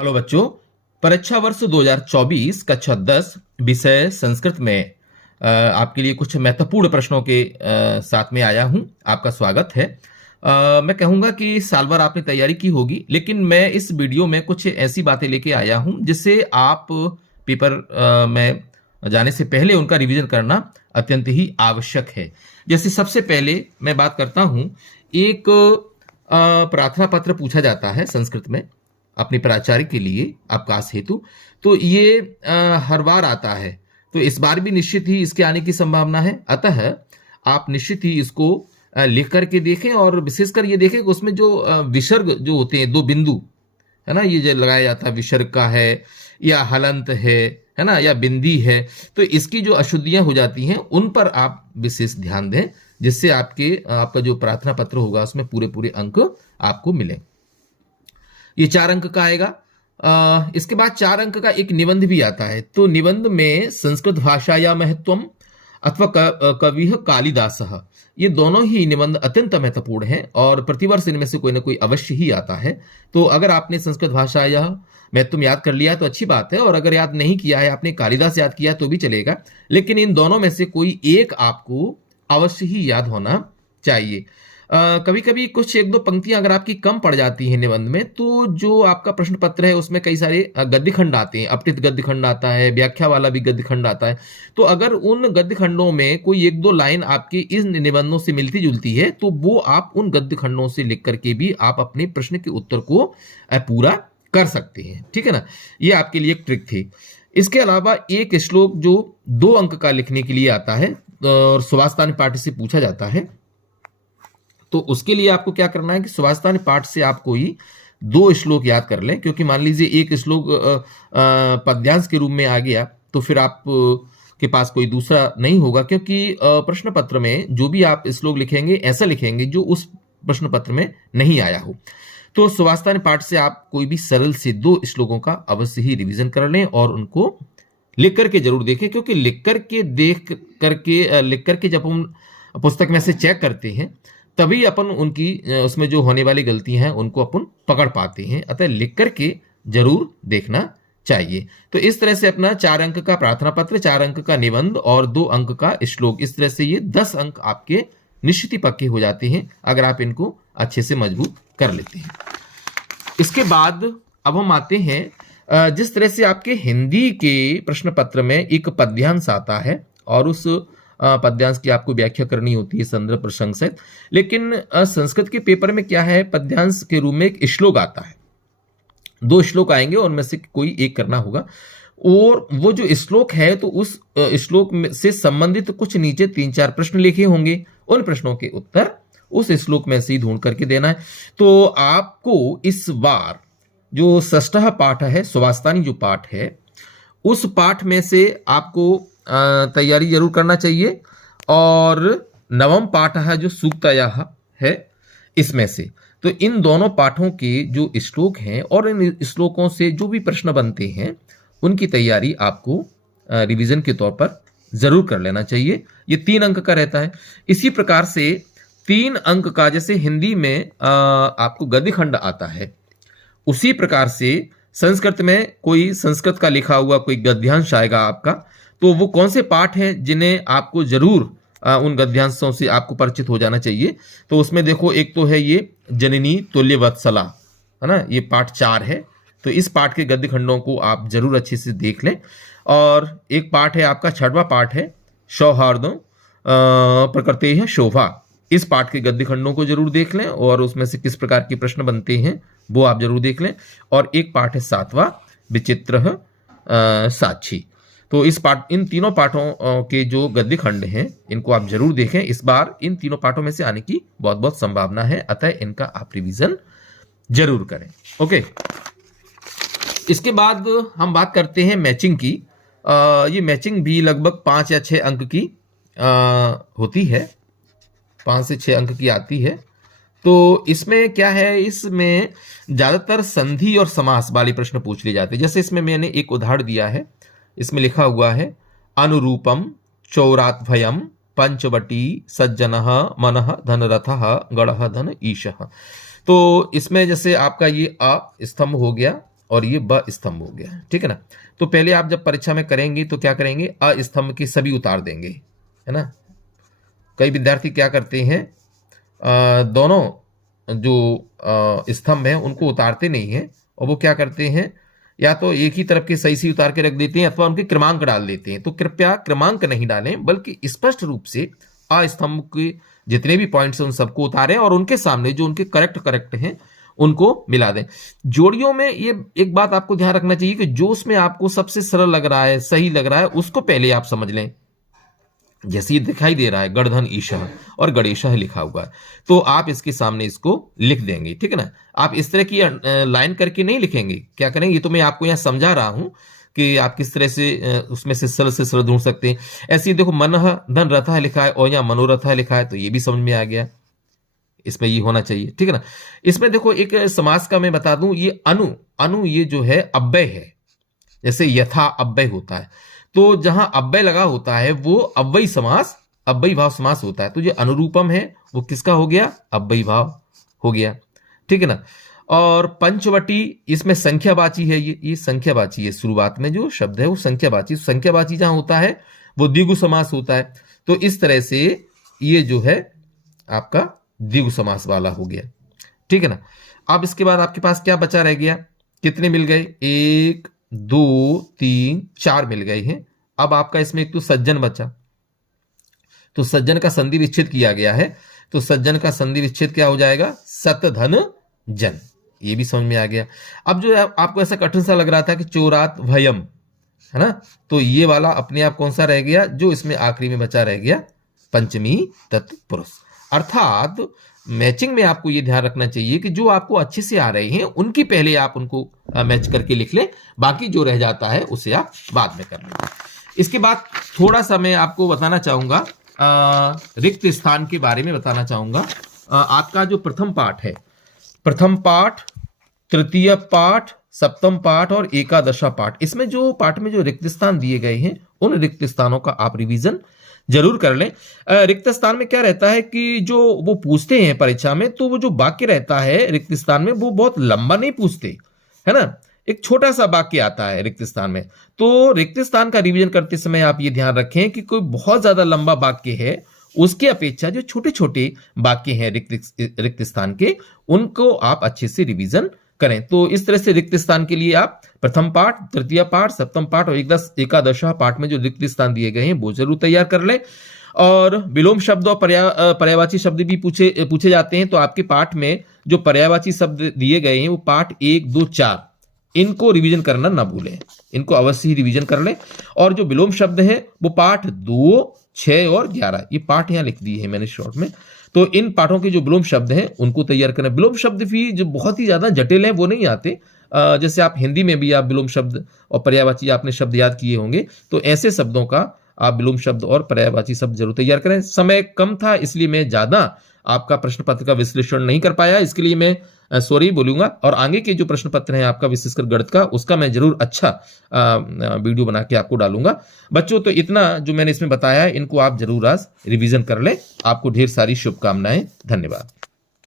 Hello बच्चों। परीक्षा वर्ष 2024 कक्षा 10 विषय संस्कृत में आपके लिए कुछ महत्वपूर्ण प्रश्नों के साथ में आया हूं। आपका स्वागत है। मैं कहूंगा कि साल भर आपने तैयारी की होगी, लेकिन मैं इस वीडियो में कुछ ऐसी बातें लेके आया हूं जिससे आप पेपर में जाने से पहले उनका रिवीजन करना अत्यंत ही आवश्यक है। जैसे सबसे पहले मैं बात करता हूं, एक प्रार्थना पत्र पूछा जाता है संस्कृत में अपने प्राचार्य के लिए अवकाश हेतु। तो ये हर बार आता है, तो इस बार भी निश्चित ही इसके आने की संभावना है। अतः आप निश्चित ही इसको लिख करके देखें और विशेषकर ये देखें कि उसमें जो विसर्ग जो होते हैं, दो बिंदु है ना, ये जो लगाया जाता है, विसर्ग का है या हलंत है ना, या बिंदी है, तो इसकी जो अशुद्धियां हो जाती हैं उन पर आप विशेष ध्यान दें, जिससे आपका जो प्रार्थना पत्र होगा उसमें पूरे पूरे अंक आपको मिले। ये 4 अंक का आएगा। इसके बाद 4 अंक का एक निबंध भी आता है। तो निबंध में संस्कृत भाषाया महत्वम अथवा कवि कालिदासः, ये दोनों ही निबंध अत्यंत महत्वपूर्ण हैं और प्रतिवर्ष इनमें से कोई ना कोई अवश्य ही आता है। तो अगर आपने संस्कृत भाषाया महत्वम याद कर लिया तो अच्छी बात है, और अगर याद नहीं किया है, आपने कालिदास याद किया तो भी चलेगा, लेकिन इन दोनों में से कोई एक आपको अवश्य ही याद होना चाहिए। कभी कभी कुछ एक दो पंक्तियां अगर आपकी कम पड़ जाती हैं निबंध में, तो जो आपका प्रश्न पत्र है उसमें कई सारे गद्य खंड आते हैं, अपठित गद्य खंड आता है, व्याख्या वाला भी गद्य खंड आता है। तो अगर उन गद्य खंडों में कोई एक दो लाइन आपके इस निबंधों से मिलती जुलती है, तो वो आप उन गद्य खंडों से लिख करके भी आप अपने प्रश्न के उत्तर को पूरा कर सकते हैं। ठीक है ना, ये आपके लिए एक ट्रिक थी। इसके अलावा एक श्लोक जो 2 अंक का लिखने के लिए आता है और सुभाषतानी पाठ से पूछा जाता है, तो उसके लिए आपको क्या करना है कि सुभाषतानी पाठ से आप कोई 2 श्लोक याद कर लें, क्योंकि मान लीजिए एक श्लोक पद्यांश के रूप में आ गया तो फिर आप के पास कोई दूसरा नहीं होगा, क्योंकि प्रश्न पत्र में जो भी आप श्लोक लिखेंगे ऐसा लिखेंगे जो उस प्रश्न पत्र में नहीं आया हो। तो सुभाषतानी पाठ से आप कोई भी सरल से 2 श्लोकों का अवश्य ही रिवीजन कर लें और उनको लिख करके जरूर देखें, क्योंकि लिख करके जब हम पुस्तक में से चेक करते हैं तभी अपन उनकी उसमें जो होने वाली गलतियां हैं उनको अपन पकड़ पाते हैं। अतः लिख करके जरूर देखना चाहिए। तो इस तरह से अपना 4 अंक का प्रार्थना पत्र, 4 अंक का निबंध और 2 अंक का श्लोक, इस तरह से ये 10 अंक आपके निश्चित ही पक्के हो जाते हैं अगर आप इनको अच्छे से मजबूत कर लेते हैं। इसके बाद अब हम आते हैं, जिस तरह से आपके हिंदी के प्रश्न पत्र में एक पद्यांश आता है और उस पद्यांश की आपको व्याख्या करनी होती है संदर्भ प्रसंग से, लेकिन संस्कृत के पेपर में क्या है, पद्यांश के रूप में एक श्लोक आता है, 2 श्लोक आएंगे और उनमें से कोई एक करना होगा। और वो जो श्लोक है तो उस श्लोक से संबंधित कुछ नीचे 3-4 प्रश्न लिखे होंगे, उन प्रश्नों के उत्तर उस श्लोक में से ही ढूंढ करके देना है। तो आपको इस बार जो 6वां पाठ है, सुभाषतानी जो पाठ है, उस पाठ में से आपको तैयारी जरूर करना चाहिए, और 9वां पाठ है जो सूक्तयः है इसमें से। तो इन दोनों पाठों के जो श्लोक हैं और इन श्लोकों से जो भी प्रश्न बनते हैं उनकी तैयारी आपको रिवीजन के तौर पर जरूर कर लेना चाहिए। ये 3 अंक का रहता है। इसी प्रकार से 3 अंक का, जैसे हिंदी में आपको गद्य खंड आता है, उसी प्रकार से संस्कृत में कोई संस्कृत का लिखा हुआ कोई गद्यांश आएगा आपका, तो वो कौन से पाठ हैं जिन्हें आपको जरूर उन गद्यांशों से आपको परिचित हो जाना चाहिए। तो उसमें देखो, एक तो है ये जननी तुल्य वत्सला, है ना, ये पाठ 4 है। तो इस पाठ के गद्य खंडों को आप जरूर अच्छे से देख लें। और एक पाठ है आपका 6वां पाठ है सौहार्दों प्रकृति है शोभा, इस पाठ के गद्य खंडों को जरूर देख लें और उसमें से किस प्रकार के प्रश्न बनते हैं वो आप जरूर देख लें। और एक पाठ है 7वां विचित्र साक्षी। तो इन तीनों पाठों के जो गद्य खंड हैं इनको आप जरूर देखें। इस बार इन तीनों पाठों में से आने की बहुत बहुत संभावना है, अतः इनका आप रिवीजन जरूर करें। ओके, इसके बाद हम बात करते हैं मैचिंग की। ये मैचिंग भी लगभग 5 या 6 अंक की होती है, 5 से 6 अंक की आती है। तो इसमें क्या है, इसमें ज्यादातर संधि और समास वाले प्रश्न पूछ लिए जाते हैं। जैसे इसमें मैंने एक उदाहरण दिया है, इसमें लिखा हुआ है अनुरूपम चौरात्भयम पंचवटी सज्जनः मनः धनरथः गणः धन ईशः। तो इसमें जैसे आपका ये स्तंभ हो गया और ये ब स्तंभ हो गया, ठीक है ना। तो पहले आप जब परीक्षा में करेंगे तो क्या करेंगे, अ स्तंभ के सभी उतार देंगे, है ना। कई विद्यार्थी क्या करते हैं, दोनों जो स्तंभ है उनको उतारते नहीं है, और वो क्या करते हैं, या तो एक ही तरफ के सही से उतार के रख देते हैं अथवा उनके क्रमांक डाल देते हैं। तो कृपया क्रमांक नहीं डालें, बल्कि स्पष्ट रूप से अ स्तंभ के जितने भी पॉइंट्स हैं उन सबको उतारें और उनके सामने जो उनके करेक्ट हैं उनको मिला दें। जोड़ियों में ये एक बात आपको ध्यान रखना चाहिए कि जो उसमें आपको सबसे सरल लग रहा है, सही लग रहा है, उसको पहले आप समझ लें। जैसे ये दिखाई दे रहा है गणधन ईशः और गणेशः लिखा हुआ है, तो आप इसके सामने इसको लिख देंगे, ठीक है ना। आप इस तरह की लाइन करके नहीं लिखेंगे, क्या करेंगे, ये तो मैं आपको यहां समझा रहा हूं कि आप किस तरह से उसमें से सरल ढूंढ सकते हैं। ऐसे ही देखो मनः धन रथः लिखा है और यहाँ मनोरथः लिखा है, तो ये भी समझ में आ गया, इसमें ये होना चाहिए, ठीक है ना। इसमें देखो एक समास का मैं बता दूं, ये अनु ये जो है अव्यय है, जैसे यथा अव्यय होता है, तो जहां अव्यय लगा होता है वो अव्ययी समास, अव्ययी भाव समास होता है। तो जो अनुरूपम है वो किसका हो गया, अव्ययी भाव हो गया, ठीक है ना। और पंचवटी इसमें संख्यावाची है, ये संख्यावाची है, शुरुआत में जो शब्द है वो संख्यावाची जहां होता है वो द्विगु समास होता है। तो इस तरह से ये जो है आपका द्विगु समास वाला हो गया, ठीक है ना। अब इसके बाद आपके पास क्या बचा रह गया, कितने मिल गए, 1 2 3 4 मिल गए हैं। अब आपका इसमें एक तो सज्जन बचा, तो सज्जन का संधि विच्छेद किया गया है, तो सज्जन का संधि विच्छेद क्या हो जाएगा, सत धन जन, ये भी समझ में आ गया। अब जो आपको ऐसा कठिन सा लग रहा था कि चोरात भयम, है ना, तो ये वाला अपने आप कौन सा रह गया, जो इसमें आखिरी में बचा रह गया, पंचमी तत्पुरुष। अर्थात मैचिंग में आपको ये ध्यान रखना चाहिए कि जो आपको अच्छे से आ रहे हैं उनकी पहले आप उनको मैच करके लिख लें, बाकी जो रह जाता है उसे आप बाद में कर लें। इसके बाद थोड़ा सा मैं आपको बताना चाहूंगा, रिक्त स्थान के बारे में बताना चाहूंगा। आपका जो प्रथम पाठ है, प्रथम पाठ, तृतीय पाठ, सप्तम पाठ और एकादशा पाठ, इसमें जो पाठ में जो रिक्त स्थान दिए गए हैं उन रिक्त स्थानों का आप रिवीजन जरूर कर लें। रिक्त स्थान में क्या रहता है कि जो वो पूछते हैं परीक्षा में, तो वो जो वाक्य रहता है रिक्त स्थान में वो बहुत लंबा नहीं पूछते, है ना, एक छोटा सा वाक्य आता है रिक्त स्थान में। तो रिक्त स्थान का रिवीजन करते समय आप ये ध्यान रखें कि कोई बहुत ज्यादा लंबा वाक्य है उसके अपेक्षा जो छोटे छोटे वाक्य हैं रिक्त स्थान के, उनको आप अच्छे से रिवीजन करें। तो इस तरह से रिक्त स्थान के लिए आप प्रथम पाठ, तृतीय पाठ, सप्तम पाठ और एकादशा पाठ में जो रिक्त स्थान दिए गए हैं वो जरूर तैयार कर लें। और विलोम शब्द और पर्यायवाची शब्द भी पूछे जाते हैं, तो आपके पाठ में जो पर्यायवाची शब्द दिए गए हैं वो पाठ 1 2 4, इनको रिवीजन करना ना भूलें, इनको अवश्य ही रिवीजन कर लें। और जो विलोम शब्द है वो पाठ 2 6 और 11, ये पाठ यहाँ लिख दिए हैं मैंने शॉर्ट में, तो इन पाठों के जो विलोम शब्द हैं उनको तैयार करना। विलोम शब्द भी जो बहुत ही ज्यादा जटिल हैं वो नहीं आते, जैसे आप हिंदी में भी आप विलोम शब्द और पर्यायवाची आपने शब्द याद किए होंगे, तो ऐसे शब्दों का आप विलोम शब्द और पर्यायवाची शब्द जरूर तैयार करें। समय कम था इसलिए मैं ज्यादा आपका प्रश्न पत्र का विश्लेषण नहीं कर पाया, इसके लिए मैं सॉरी बोलूंगा। और आगे के जो प्रश्न पत्र हैं आपका विशेषकर गणित का, उसका मैं जरूर अच्छा वीडियो बना के आपको डालूंगा। बच्चों तो इतना जो मैंने इसमें बताया है इनको आप जरूर आज रिवीजन कर लें। आपको ढेर सारी शुभकामनाएं, धन्यवाद।